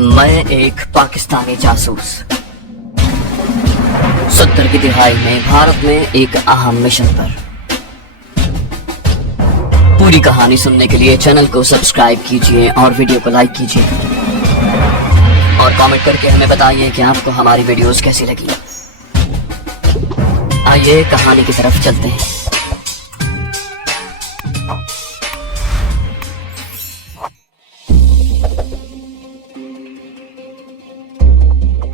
मैं एक पाकिस्तानी जासूस 70 की दिहाई में भारत में एक अहम मिशन पर। पूरी कहानी सुनने के लिए चैनल को सब्सक्राइब कीजिए और वीडियो को लाइक कीजिए और कमेंट करके हमें बताइए कि आपको हमारी वीडियोस कैसी लगी। आइए कहानी की तरफ चलते हैं।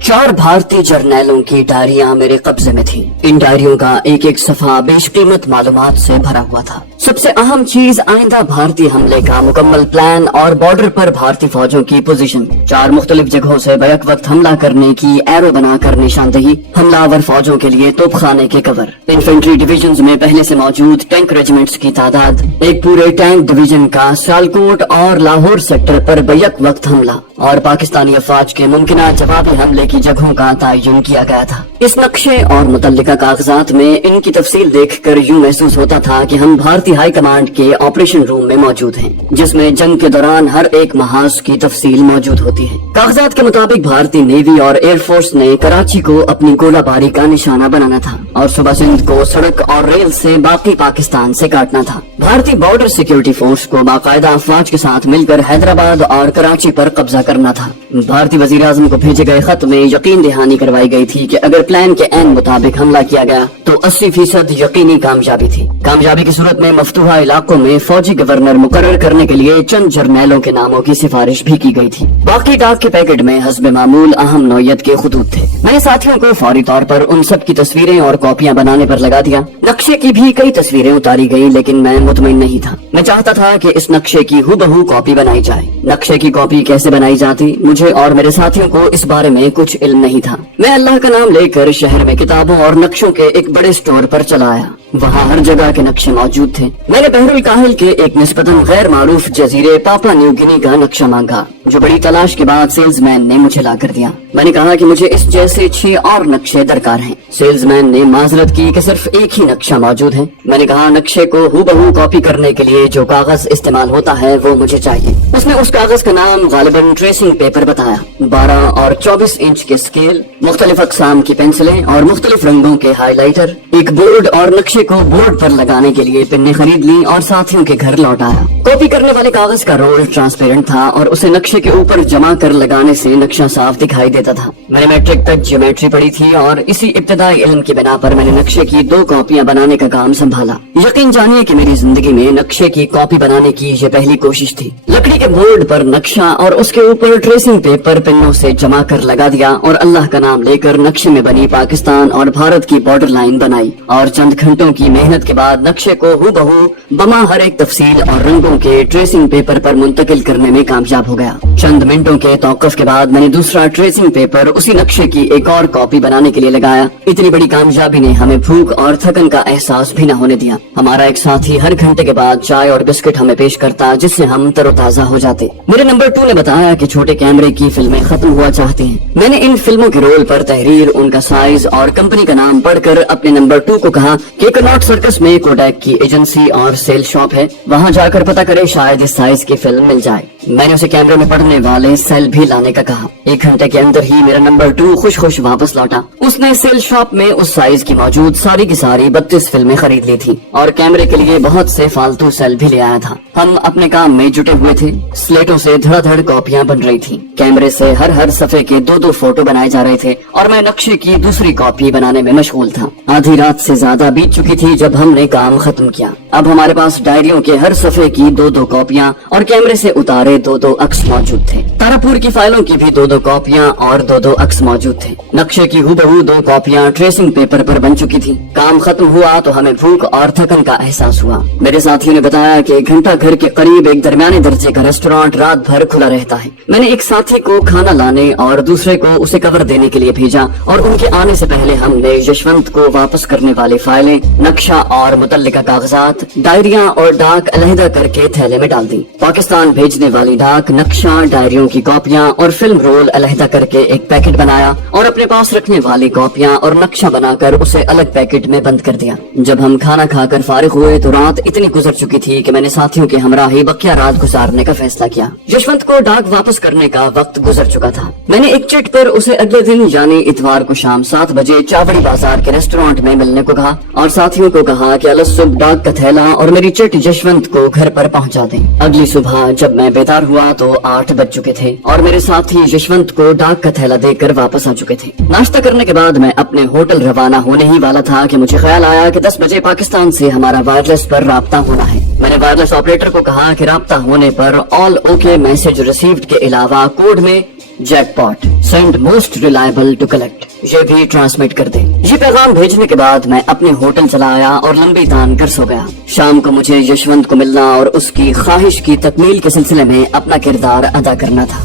चार भारतीय जर्नैलों की डायरियां मेरे कब्जे में थी। इन डायरियों का एक एक सफा बेशकीमत मालूमात से भरा हुआ था। सबसे अहम चीज आइंदा भारतीय हमले का मुकम्मल प्लान और बॉर्डर पर भारतीय फौजों की पोजीशन। चार मुख्तलिफ जगहों से बैक वक्त हमला करने की एरो बनाकर निशानदेही, हमलावर फौजों के लिए तोपखाने के कवर, इन्फेंट्री डिविजन में पहले से मौजूद टैंक रेजिमेंट्स की तादाद, एक पूरे टैंक डिवीजन का सियालकोट और लाहौर सेक्टर पर बैक वक्त हमला और पाकिस्तानी अफवाज के मुमकिन जवाबी हमले की जगहों का तयन किया गया था। इस नक्शे और मुतल्लिका कागजात में इनकी तफसील देखकर यूं महसूस होता था कि हम भारतीय हाई कमांड के ऑपरेशन रूम में मौजूद हैं, जिसमें जंग के दौरान हर एक महाज की तफसील मौजूद होती है। कागजात के मुताबिक भारतीय नेवी और एयरफोर्स ने कराची को अपनी गोलाबारी का निशाना बनाना था और सुबह सिंध को सड़क और रेल से बाकी पाकिस्तान से काटना था। भारतीय बॉर्डर सिक्योरिटी फोर्स को बाकायदा अफवाज के साथ मिलकर हैदराबाद और कराची पर कब्जा करना था। भारतीय वजीर आजम को भेजे गए खत में यकीन दहानी करवाई गई थी कि अगर प्लान के एन मुताबिक हमला किया गया तो 80% यकीनी कामयाबी थी। कामयाबी की सूरत में मफ्तूहा इलाकों में फौजी गवर्नर मुकर्रर करने के लिए चंद जर्नैलों के नामों की सिफारिश भी की गई थी। बाकी डाक के पैकेट में हस्ब मामूल अहम नौयत के खुतूत थे। मैंने साथियों को फौरी तौर पर उन सब की तस्वीरें और कॉपियां बनाने पर लगा दिया। नक्शे की भी कई तस्वीरें उतारी गई, लेकिन मैं मुतमईन नहीं था। मैं चाहता था कि इस नक्शे की हूबहू कॉपी बनाई जाए। नक्शे की कॉपी कैसे बनाई जाती, मुझे और मेरे साथियों को इस बारे में कुछ इल्म नहीं था। मैं अल्लाह का नाम लेकर शहर में किताबों और नक्शों के एक बड़े स्टोर पर चला आया। वहाँ हर जगह के नक्शे मौजूद थे। मैंने बहरुल काहिल के एक निस्बतन गैर मारूफ जजीरे पापुआ न्यू गिनी का नक्शा मांगा, जो बड़ी तलाश के बाद सेल्समैन ने मुझे ला कर दिया। मैंने कहा कि मुझे इस जैसे 6 और नक्शे दरकार हैं। सेल्समैन ने माजरत की कि सिर्फ एक ही नक्शा मौजूद है। मैंने कहा नक्शे को हूबहू कॉपी करने के लिए जो कागज इस्तेमाल होता है वो मुझे चाहिए। उसने उस कागज का नाम गालिबन ट्रेसिंग पेपर बताया। 12 और 24 इंच के स्केल, मुख्तलिफ अकसाम की पेंसिलें और मुख्तलिफ रंगों के हाईलाइटर, एक बोर्ड और नक्शे को बोर्ड पर लगाने के लिए पिन्ने खरीद ली और साथियों के घर लौट आया। कॉपी करने वाले कागज का रोल ट्रांसपेरेंट था और उसे नक्शे के ऊपर जमा कर लगाने से नक्शा साफ दिखाई देता था। मैंने मैट्रिक तक ज्योमेट्री पढ़ी थी और इसी इब्तदाई इल्म की बिना पर मैंने नक्शे की 2 कॉपियां बनाने का काम संभाला। यकीन जानिए कि मेरी जिंदगी में नक्शे की कॉपी बनाने की ये पहली कोशिश थी। लकड़ी के बोर्ड पर नक्शा और उसके ऊपर ट्रेसिंग पेपर पिन्नों से जमा कर लगा दिया और अल्लाह का नाम लेकर नक्शे में बनी पाकिस्तान और भारत की बॉर्डर लाइन बनाई और चंद घंटों की मेहनत के बाद नक्शे को हूबहू बमा हर एक तफसील और रंगों के ट्रेसिंग पेपर पर मुंतकिल करने में कामयाब हो गया। चंद मिनटों के तौक़ुफ़ के बाद मैंने दूसरा ट्रेसिंग पेपर उसी नक्शे की एक और कॉपी बनाने के लिए लगाया। इतनी बड़ी कामयाबी ने हमें भूख और थकन का एहसास भी न होने दिया। हमारा एक साथी हर घंटे के बाद चाय और बिस्किट हमें पेश करता, जिससे हम तरोताजा हो जाते। मेरे नंबर 2 ने बताया कि छोटे कैमरे की फिल्में खत्म हुआ चाहती हैं। मैंने इन फिल्मों के रोल पर तहरीर, उनका साइज और कंपनी का नाम पढ़कर अपने नंबर 2 को कहा कि कनॉट सर्कस में कोडैक की एजेंसी और सेल शॉप है, वहाँ जाकर पता करे, शायद इस साइज की फिल्म मिल जाए। मैंने उसे कैमरे में पढ़ने वाले सेल भी लाने का कहा। 1 घंटे के अंदर ही मेरा नंबर 2 खुश खुश वापस लौटा। उसने सेल शॉप में उस साइज की मौजूद सारी की सारी 32 फिल्में खरीद ली थी और कैमरे के लिए बहुत से फालतू सेल भी ले आया था। हम अपने काम में जुटे हुए थे। स्लेटों से धड़ाधड़ कॉपियां बन रही थी। कैमरे से हर सफे के 2-2 फोटो बनाए जा रहे थे और मैं नक्शे की दूसरी कॉपी बनाने में मशगूल था। आधी रात से ज्यादा बीत चुकी थी जब हमने काम खत्म किया। अब हमारे पास डायरियों के हर सफे की 2-2 कॉपियां और कैमरे से उतारे 2-2 अक्स मौजूद थे। तारापुर की फाइलों की भी 2-2 कॉपियां और 2-2 अक्स मौजूद थे। नक्शे की हूबहू 2 कॉपियां ट्रेसिंग पेपर पर बन चुकी थी। काम खत्म हुआ तो हमें भूख और थकन का एहसास हुआ। मेरे साथियों ने बताया कि घंटा घर के करीब एक दरमियाने दर्जे का रेस्टोरेंट रात भर खुला रहता है। मैंने एक साथी को खाना लाने और दूसरे को उसे कवर देने के लिए भेजा और उनके आने से पहले हमने यशवंत को वापस करने वाली फाइलें, नक्शा और मुतल्लिका कागजात, डायरियां और डाक अलहदा करके थैले में डाल दी। पाकिस्तान भेजने वाले वाली डाक, नक्शा, डायरियों की कॉपियां और फिल्म रोल अलहदा करके एक पैकेट बनाया और अपने पास रखने वाली कॉपियां और नक्शा बनाकर उसे अलग पैकेट में बंद कर दिया। जब हम खाना खाकर फारिग हुए तो रात इतनी गुजर चुकी थी कि मैंने साथियों के हमरा ही बकिया रात गुजारने का फैसला किया। यशवंत को डाक वापस करने का वक्त गुजर चुका था। मैंने एक चिट पर उसे अगले दिन यानी इतवार को शाम 7 बजे चावड़ी बाजार के रेस्टोरेंट में मिलने को कहा और साथियों को कहा कि अलग डाक का थैला और मेरी चिट यशवंत को घर पर पहुंचा दें। अगली सुबह जब मैं बेदार हुआ तो 8 बज चुके थे और मेरे साथी यशवंत को डाक का थैला देकर वापस आ चुके थे। नाश्ता करने के बाद मैं अपने होटल रवाना होने ही वाला था कि मुझे ख्याल आया कि 10 बजे पाकिस्तान से हमारा वायरलेस पर राब्ता होना है। मैंने वायरलेस ऑपरेटर को कहा कि राब्ता होने पर ऑल ओके मैसेज रिसीव्ड के अलावा कोड में jackpot send most reliable to collect ये भी ट्रांसमिट कर दे। ये पैगाम भेजने के बाद मैं अपने होटल चला आया और लंबी तान कर सो गया। शाम को मुझे यशवंत को मिलना और उसकी ख्वाहिश की तकमील के सिलसिले में अपना किरदार अदा करना था।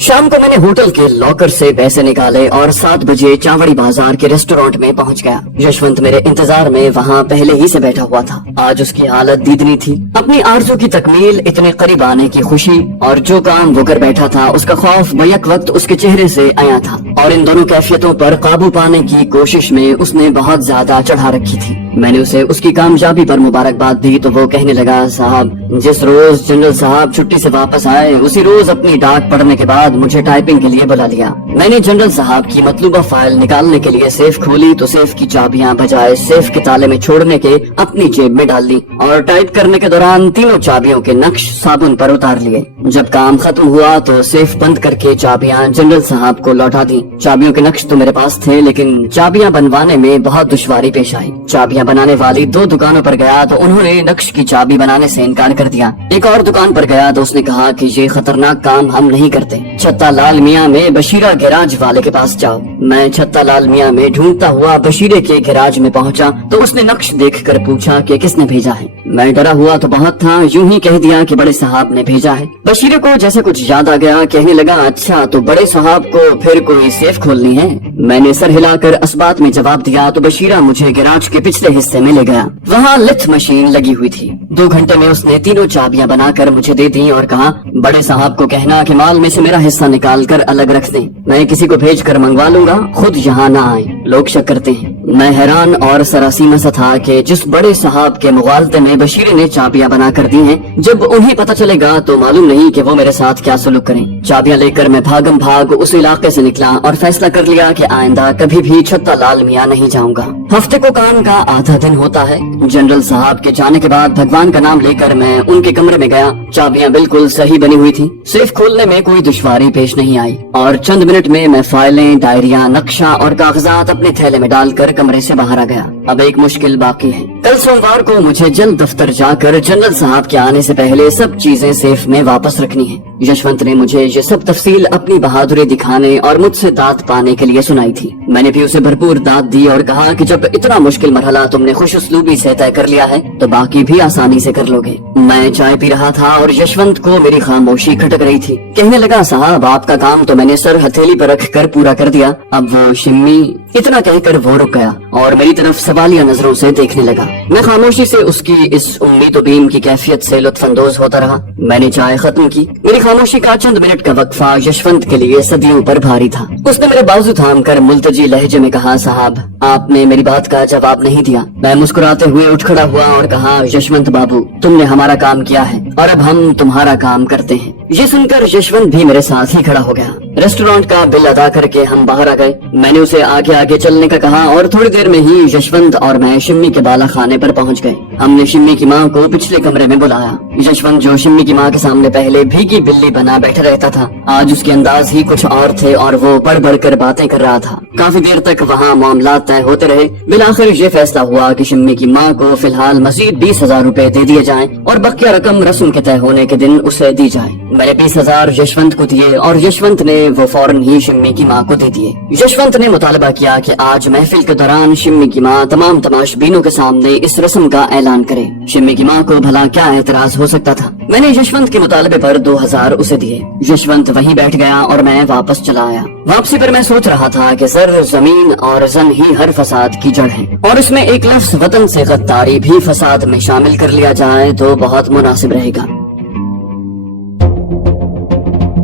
शाम को मैंने होटल के लॉकर से पैसे निकाले और 7 बजे चावड़ी बाजार के रेस्टोरेंट में पहुंच गया। यशवंत मेरे इंतजार में वहां पहले ही से बैठा हुआ था। आज उसकी हालत दीदनी थी। अपनी आरज़ू की तकमील, इतने करीब आने की खुशी और जो काम वो कर बैठा था उसका खौफ बैक वक्त उसके चेहरे से आया था और इन दोनों कैफियतों पर काबू पाने की कोशिश में उसने बहुत ज्यादा चढ़ा रखी थी। मैंने उसे उसकी कामयाबी पर मुबारकबाद दी तो वो कहने लगा, साहब जिस रोज जनरल साहब छुट्टी से वापस आए उसी रोज अपनी डाक पढ़ने के बाद मुझे टाइपिंग के लिए बुला लिया। मैंने जनरल साहब की मतलूबा फाइल निकालने के लिए सेफ खोली तो सेफ की चाबियां बजाय सेफ के ताले में छोड़ने के अपनी जेब में डाल ली और टाइप करने के दौरान तीनों चाबियों के नक्श साबुन पर उतार लिए। जब काम खत्म हुआ तो सेफ बंद करके चाबियां जनरल साहब को लौटा दी। चाबियों के नक्श तो मेरे पास थे लेकिन चाबियां बनवाने में बहुत दुश्वारी पेश आई। चाबियां बनाने वाली 2 दुकानों पर गया तो उन्होंने नक्श की चाबी बनाने से इनकार कर दिया। एक और दुकान पर गया तो उसने कहा कि ये खतरनाक काम हम नहीं करते, छत्ता लाल मियाँ में बशीरा गैराज वाले के पास जाओ। मैं छत्ता लाल मियाँ में ढूंढता हुआ बशीरे के गैराज में पहुँचा तो उसने नक्श देखकर पूछा कि किसने भेजा है। मैं डरा हुआ तो बहुत था, यूं ही कह दिया कि बड़े साहब ने भेजा है। बशीरे को जैसे कुछ याद आ गया, कहने लगा, अच्छा तो बड़े साहब को फिर कोई सेफ खोलनी है। मैंने सर हिलाकर असबात में जवाब दिया तो बशीरा मुझे गैराज के पिछले हिस्से में ले गया। वहाँ लिथ मशीन लगी हुई थी। 2 घंटे में उसने तीनों चाबियां बनाकर मुझे दे दी और कहा, बड़े साहब को कहना कि माल में से मेरा हिस्सा निकाल कर अलग रख दें, मैं किसी को भेज कर मंगवा लूंगा, खुद यहाँ ना आए, लोग शक करते हैं। मैं हैरान और सरासीमा सा था कि जिस बड़े साहब के मुगालते में बशीरे ने चाबियां बना कर दी हैं, जब उन्हें पता चलेगा तो मालूम नहीं कि वो मेरे साथ क्या सलूक करें। चाबियां लेकर मैं भागम भाग उस इलाके से निकला और फैसला कर लिया कि आइंदा कभी भी छत्ता लाल मियाँ नहीं जाऊंगा। हफ्ते को काम का आधा दिन होता है। जनरल साहब के जाने के बाद भगवान का नाम लेकर मैं उनके कमरे में गया। चाबियां बिल्कुल सही बनी हुई थी। सेफ खोलने में कोई दुश्वारी पेश नहीं आई और चंद मिनट में मैं फाइलें, डायरिया, नक्शा और कागजात अपने थैले में डालकर कमरे से बाहर आ गया। अब एक मुश्किल बाकी है। कल सोमवार को मुझे जल्द दफ्तर जाकर जनरल साहब के आने से पहले सब चीजें सेफ में वापस रखनी है। यशवंत ने मुझे ये सब तफसील अपनी बहादुरी दिखाने और मुझसे दाद पाने के लिए सुनाई थी। मैंने भी उसे भरपूर दाद दी और कहा कि जब इतना मुश्किल मरहला तुमने खुश उसलूबी से तय कर लिया है तो बाकी भी आसानी से कर लोगे। मैं चाय पी रहा था और यशवंत को मेरी खामोशी खटक रही थी। कहने लगा, साहब आपका काम तो मैंने सर हथेली पर रख कर पूरा कर दिया, अब वो शिम्मी। इतना कहकर वो रुक गया और मेरी तरफ सवालिया नजरों से देखने लगा। मैं खामोशी से उसकी इस उम्मीद व बीम की कैफियत से लुत्फानंदोज होता रहा। मैंने चाय खत्म की। मेरी खामोशी का चंद मिनट का वक्फा यशवंत के लिए सदियों पर भारी था। उसने मेरे बाजू थाम कर मुल्तजी लहजे में कहा, साहब आपने मेरी बात का जवाब नहीं दिया। मैं मुस्कुराते हुए उठ खड़ा हुआ और कहा, यशवंत बाबू तुमने हमारा काम किया है और अब हम तुम्हारा काम करते हैं। ये सुनकर यशवंत भी मेरे साथ ही खड़ा हो गया। रेस्टोरेंट का बिल अदा करके हम बाहर आ गए। मैंने उसे आगे आगे चलने का कहा और थोड़ी देर में ही यशवंत और मैं शिम्मी के बाला खाने पर पहुंच गए। हमने शिम्मी की माँ को पिछले कमरे में बुलाया। यशवंत जो शिम्मी की माँ के सामने पहले भीगी बिल्ली बना बैठा रहता था, आज उसके अंदाज ही कुछ और थे और वो बढ़ बढ़ कर बातें कर रहा था। काफी देर तक वहाँ मामलात तय होते रहे। बिलाखिर ये फैसला हुआ कि शिम्मी की माँ को फिलहाल मजीद 20,000 रुपए दे दिए जाएं और बकिया रकम रस्म के तय होने के दिन उसे दी जाए। मैंने 20,000 यशवंत को दिए और यशवंत ने वो फौरन ही शिम्मी की माँ को दे दिए। यशवंत ने मुतालबा किया कि आज महफिल के दौरान शिम्मी की माँ तमाम तमाशबीनों के सामने इस रस्म का ऐलान करे। शिम्मी की माँ को भला क्या एतराज हो सकता था। मैंने यशवंत के मुतालबे पर 2,000 उसे दिए। यशवंत वहीं बैठ गया और मैं वापस चला आया। वापसी पर मैं सोच रहा था कि सर, जमीन और जन ही हर फसाद की जड़ है, और इसमें एक लफ्ज वतन से गद्दारी भी फसाद में शामिल कर लिया जाए तो बहुत मुनासिब रहेगा।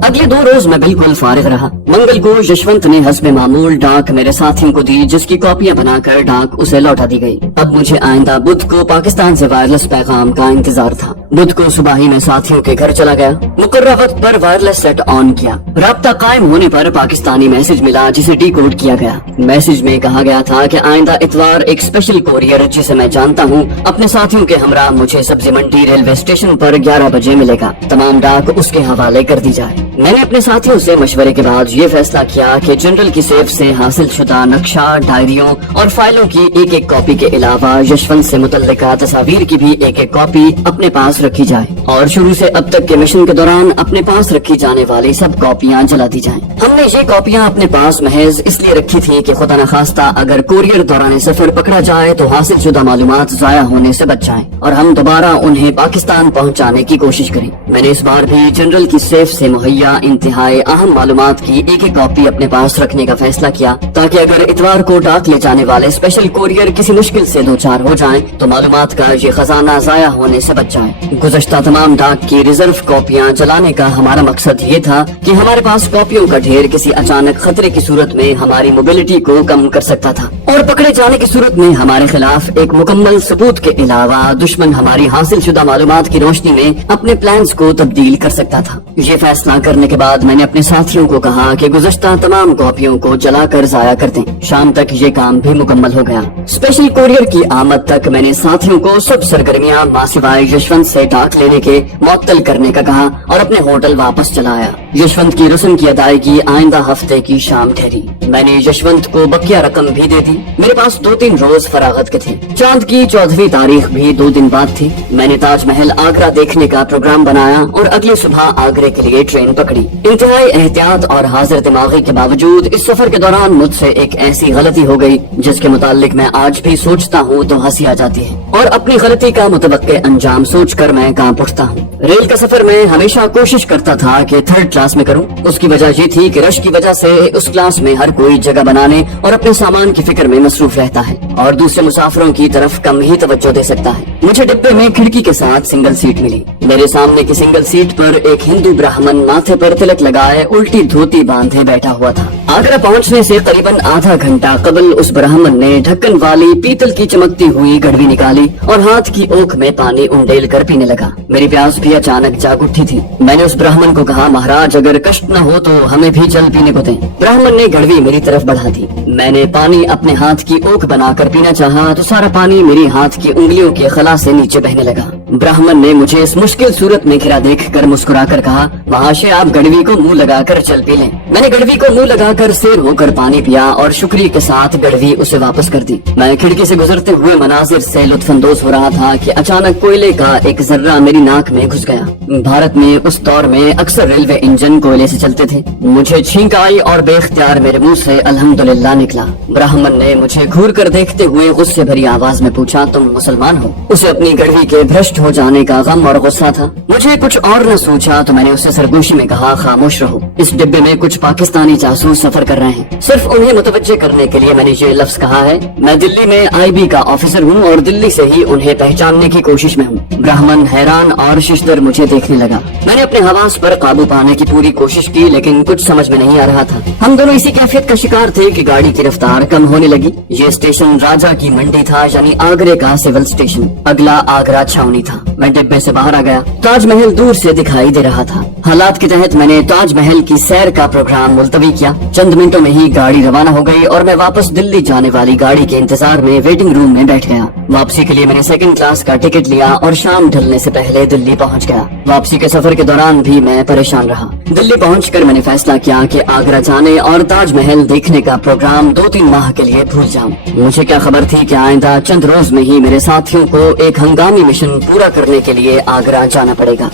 अगले 2 रोज मैं बिल्कुल फारिग रहा। मंगल को यशवंत ने हस्बे मामूल डाक मेरे साथियों को दी, जिसकी कॉपियां बनाकर डाक उसे लौटा दी गई। अब मुझे आइंदा बुध को पाकिस्तान से वायरलेस पैगाम का इंतजार था। बुध को सुबह ही मैं साथियों के घर चला गया। मुकर्रर वक्त पर वायरलेस सेट ऑन किया। राब्ता कायम होने पर पाकिस्तानी मैसेज मिला, जिसे डिकोड किया गया। मैसेज में कहा गया था कि आइंदा इतवार एक स्पेशल कोरियर, जिसे मैं जानता हूँ, अपने साथियों के हमरा मुझे सब्जी मंडी रेलवे स्टेशन पर 11 बजे मिलेगा। तमाम डाक उसके हवाले कर दी जाए। मैंने अपने साथियों से मशवरे के बाद ये फैसला किया कि जनरल की सेफ से हासिल शुदा नक्शा, डायरियों और फाइलों की एक कॉपी के अलावा यशवंत से मुतल्लिका तस्वीर की भी एक कॉपी अपने पास रखी जाए, और शुरू से अब तक के मिशन के दौरान अपने पास रखी जाने वाली सब कॉपियां जला दी जाएं। हमने ये कॉपियां अपने पास महज इसलिए रखी थी कि खुदा न खास्ता अगर कोरियर दौरान सफर पकड़ा जाए तो हासिल शुदा मालूमात जाया होने से बच जाएं और हम दोबारा उन्हें पाकिस्तान पहुंचाने की कोशिश करें। मैंने इस बार भी जनरल की सेफ से मुहैया इंतहाई अहम मालूमात की एक कॉपी अपने पास रखने का फैसला किया, ताकि अगर इतवार को डाक ले जाने वाले स्पेशल कोरियर किसी मुश्किल से 2-4 हो जाएं तो मालूमात का ये खजाना जाया होने से बच जाए। गुज़श्ता तमाम डाक की रिजर्व कॉपियां जलाने का हमारा मकसद ये था कि हमारे पास कॉपियों का ढेर किसी अचानक खतरे की सूरत में हमारी मोबिलिटी को कम कर सकता था, और पकड़े जाने की सूरत में हमारे खिलाफ एक मुकम्मल सबूत के अलावा दुश्मन हमारी हासिल शुदा मालूमात की रोशनी में अपने प्लान्स को तब्दील कर सकता था। ये फैसला करने के बाद मैंने अपने साथियों को कहा कि गुज़श्ता तमाम कॉपियों को जलाकर जाया कर दें। शाम तक ये काम भी मुकम्मल हो गया। स्पेशल कोरियर की आमद तक मैंने साथियों को सब सरगर्मियां मासिवाय यशवंत से डाक लेने के मुअत्तल करने का कहा और अपने होटल वापस चला आया। यशवंत की रस्म की अदायगी आइंदा हफ्ते की शाम ठहरी। मैंने यशवंत को बकिया रकम भी दे दी। मेरे पास 2-3 रोज फरागत के थे। चांद की 14वीं तारीख भी 2 दिन बाद थी। मैंने ताजमहल आगरा देखने का प्रोग्राम बनाया और अगली सुबह आगरे के लिए ट्रेन पकड़ी। इंतहाई एहतियात और हाजिर दिमागी के बावजूद इस सफर के दौरान मुझसे एक ऐसी गलती हो गई जिसके मुतालिक मैं आज भी सोचता हूँ तो हंसी आ जाती है, और अपनी गलती का मुतवक्के अंजाम सोचकर मैं कांप उठता हूँ। रेल का सफर मैं हमेशा कोशिश करता था कि 3rd क्लास में करूँ। उसकी वजह ये थी कि रश की वजह से उस क्लास में हर कोई जगह बनाने और अपने सामान की फिक्र में मसरूफ रहता है और दूसरे मुसाफिरों की तरफ कम ही तवज्जो दे सकता है। मुझे डिब्बे में खिड़की के साथ सिंगल सीट मिली। मेरे सामने की सिंगल सीट पर एक हिंदू ब्राह्मण माथे पर तिलक लगाए उल्टी धोती बांधे बैठा हुआ था। आगरा पहुंचने से करीबन आधा घंटा कबल उस ब्राह्मण ने ढक्कन वाली पीतल की चमकती हुई घड़वी निकाली और हाथ की ओख में पानी उंडेल कर पीने लगा। मेरी प्यास भी अचानक जाग उठी थी। मैंने उस ब्राह्मण को कहा, महाराज अगर कष्ट न हो तो हमें भी जल पीने को दें। ब्राह्मण ने घड़वी मेरी तरफ बढ़ा दी। मैंने पानी अपने हाथ की ओख बनाकर पीना चाहा तो सारा पानी मेरी हाथ की उंगलियों के खला से नीचे बहने लगा। ब्राह्मण ने मुझे इस मुश्किल सूरत में घिरा देखकर मुस्कुराकर कहा, महाशय आप घड़वी को मुंह लगाकर जल पी लें। मैंने घड़वी को मुंह लगाकर सिर होकर पानी पिया और शुक्रिया के साथ घड़वी उसे वापस कर दी। मैं खिड़की से गुजरते हुए मनाजिर से लुत्फानंदोज हो रहा था कि अचानक कोयले का एक जर्रा मेरी नाक में घुस गया। भारत में उस दौर में अक्सर रेलवे इंजन कोयले से चलते थे। मुझे छींक आई और बेख्तियार मेरे मुंह से अल्हम्दुलिल्लाह निकला। ब्राह्मण ने मुझे घूर कर देखते हुए गुस्से भरी आवाज में पूछा, तुम मुसलमान हो? उसे अपनी घड़वी के भ्रष्ट हो जाने का गम और गुस्सा था। मुझे कुछ और न सोचा तो मैंने उससे सरगोशी में कहा, खामोश रहो, इस डिब्बे में कुछ पाकिस्तानी जासूस सफर कर रहे हैं। सिर्फ उन्हें मुतवज्जे करने के लिए मैंने ये लफ्ज कहा है, मैं दिल्ली में IB का ऑफिसर हूँ और दिल्ली से ही उन्हें पहचानने की कोशिश में हूँ। ब्राह्मण हैरान और शिशदर मुझे देखने लगा। मैंने अपने हवास पर काबू पाने की पूरी कोशिश की लेकिन कुछ समझ में नहीं आ रहा था। हम दोनों इसी कैफियत का शिकार थे कि गाड़ी की रफ्तार कम होने लगी। ये स्टेशन राजा की मंडी था, यानी आगरे का सिविल स्टेशन। अगला आगरा छावनी था। मैं डिब्बे से बाहर आ गया। ताजमहल दूर से दिखाई दे रहा था। हालात के तहत मैंने ताजमहल की सैर का प्रोग्राम मुलतवी किया। चंद मिनटों में ही गाड़ी रवाना हो गई और मैं वापस दिल्ली जाने वाली गाड़ी के इंतजार में वेटिंग रूम में बैठ गया। वापसी के लिए मैंने 2nd क्लास का टिकट लिया और शाम ढलने से पहले दिल्ली पहुंच गया। वापसी के सफर के दौरान भी मैं परेशान रहा। दिल्ली पहुंचकर मैंने फैसला किया कि आगरा जाने और ताजमहल देखने का प्रोग्राम 2-3 माह के लिए भूल जाऊं। मुझे क्या खबर थी कि आइंदा चंद रोज में ही मेरे साथियों को एक हंगामी मिशन पूरा करने के लिए आगरा जाना पड़ेगा।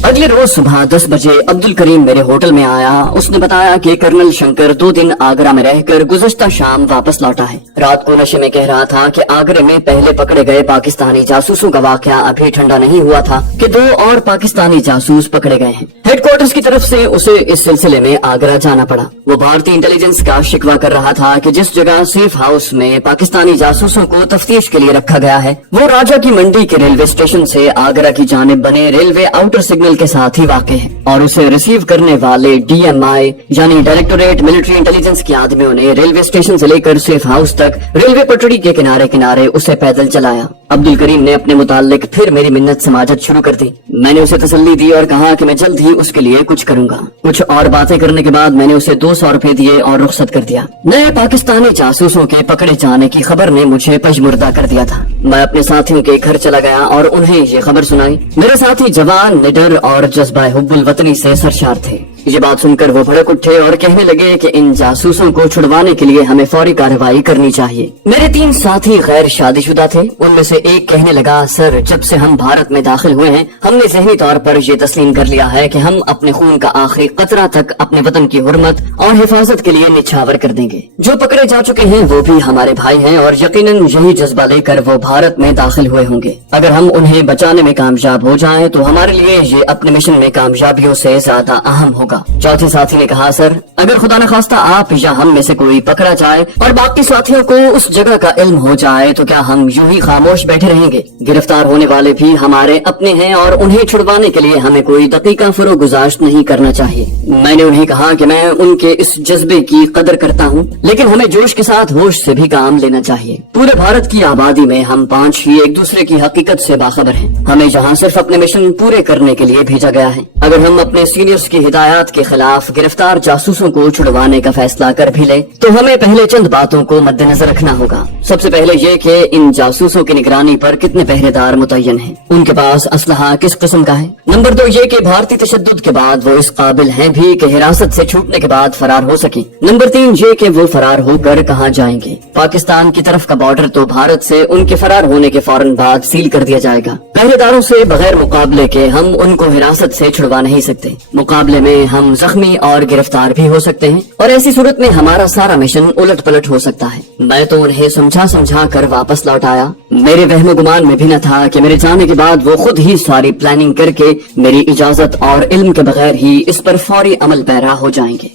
अगले रोज सुबह 10 बजे अब्दुल करीम मेरे होटल में आया। उसने बताया कि कर्नल शंकर 2 दिन आगरा में रहकर गुज़श्ता शाम वापस लौटा है। रात को नशे में कह रहा था कि आगरे में पहले पकड़े गए पाकिस्तानी जासूसों का वाकया अभी ठंडा नहीं हुआ था कि 2 और पाकिस्तानी जासूस पकड़े गए हैं। हेडक्वार्टर्स की तरफ से उसे इस सिलसिले में आगरा जाना पड़ा। वो भारतीय इंटेलिजेंस का शिकवा कर रहा था कि जिस जगह सेफ हाउस में पाकिस्तानी जासूसों को तफ्तीश के लिए रखा गया है वो राजा की मंडी के रेलवे स्टेशन से आगरा की जानिब बने रेलवे आउटर सिग्नल के साथ ही वाक़ है और उसे रिसीव करने वाले DMI यानी डायरेक्टोरेट मिलिट्री इंटेलिजेंस के आदमियों ने रेलवे स्टेशन से लेकर सेफ हाउस तक रेलवे पटड़ी के किनारे किनारे उसे पैदल चलाया। अब्दुल करीम ने अपने मुताल्लिक फिर मेरी मिन्नत समाजत शुरू कर दी। मैंने उसे तसल्ली दी और कहा कि मैं जल्द ही उसके लिए कुछ करूंगा। कुछ और बातें करने के बाद मैंने उसे 200 रुपए दिए और रुखसत कर दिया। नए पाकिस्तानी जासूसों के पकड़े जाने की खबर ने मुझे पजमुर्दा कर दिया था। मैं अपने साथियों के घर चला गया और उन्हें ये खबर सुनाई। मेरे साथी जवान, निडर और जज्बा हुब्बुल वतनी से सरशार थे। ये बात सुनकर वो भड़क उठे और कहने लगे कि इन जासूसों को छुड़वाने के लिए हमें फौरी कार्रवाई करनी चाहिए। मेरे 3 साथी गैर शादीशुदा थे। उनमें से एक कहने लगा, सर जब से हम भारत में दाखिल हुए हैं हमने ज़हनी तौर पर ये तस्लीम कर लिया है कि हम अपने खून का आखिरी कतरा तक अपने वतन की हुर्मत और हिफाजत के लिए निछावर कर देंगे। जो पकड़े जा चुके हैं वो भी हमारे भाई हैं और यकीनन यही जज्बा लेकर वो भारत में दाखिल हुए होंगे। अगर हम उन्हें बचाने में कामयाब हो जाएं तो हमारे लिए ये अपने मिशन में कामयाबियों से ज्यादा अहम होगा। चौथे साथी ने कहा, सर अगर खुदा न खास्ता आप या हम में से कोई पकड़ा जाए और बाकी साथियों को उस जगह का इल्म हो जाए तो क्या हम यूं ही खामोश बैठे रहेंगे? गिरफ्तार होने वाले भी हमारे अपने हैं और उन्हें छुड़वाने के लिए हमें कोई दकीका फरोगुजाश्त नहीं करना चाहिए। मैंने उन्हें कहा कि मैं उनके इस जज्बे की कदर करता हूँ, लेकिन हमें जोश के साथ होश से भी काम लेना चाहिए। पूरे भारत की आबादी में हम 5 ही एक दूसरे की हकीकत से बाखबर हैं। हमें यहाँ सिर्फ अपने मिशन पूरे करने के लिए भेजा गया है। अगर हम अपने सीनियर्स की हिदायत के खिलाफ गिरफ्तार जासूसों को छुड़वाने का फैसला कर भी ले तो हमें पहले चंद बातों को मद्देनजर रखना होगा। सबसे पहले ये कि इन जासूसों की निगरानी पर कितने पहरेदार मुतय्यन हैं, उनके पास असलहा किस किस्म का है। नंबर 2 ये कि भारतीय तशद्दुद के बाद वो इस काबिल हैं भी कि हिरासत से छूटने के बाद फरार हो सके। नंबर 3 ये कि वो फरार होकर कहाँ जाएंगे। पाकिस्तान की तरफ का बॉर्डर तो भारत से उनके फरार होने के फौरन बाद सील कर दिया जाएगा। पहरेदारों से बगैर मुकाबले के हम उनको हिरासत से छुड़वा नहीं सकते। मुकाबले में हम जख्मी और गिरफ्तार भी हो सकते हैं और ऐसी सूरत में हमारा सारा मिशन उलट पलट हो सकता है। मैं तो उन्हें समझा कर वापस लौट आया। मेरे वहम गुमान में भी न था कि मेरे जाने के बाद वो खुद ही सारी प्लानिंग करके मेरी इजाजत और इल्म के बगैर ही इस पर फौरी अमल पैरा हो जाएंगे।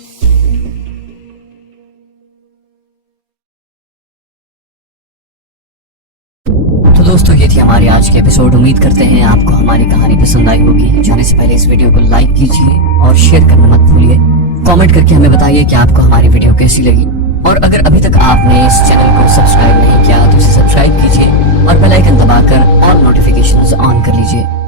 तो दोस्तों ये थी हमारी आज की एपिसोड। उम्मीद करते हैं आपको हमारी कहानी पसंद आई होगी। जाने से पहले इस वीडियो को लाइक कीजिए और शेयर करना मत भूलिए। कमेंट करके हमें बताइए कि आपको हमारी वीडियो कैसी लगी और अगर अभी तक आपने इस चैनल को सब्सक्राइब नहीं किया तो इसे सब्सक्राइब कीजिए और बेल आइकन दबाकर ऑल नोटिफिकेशंस ऑन कर लीजिए।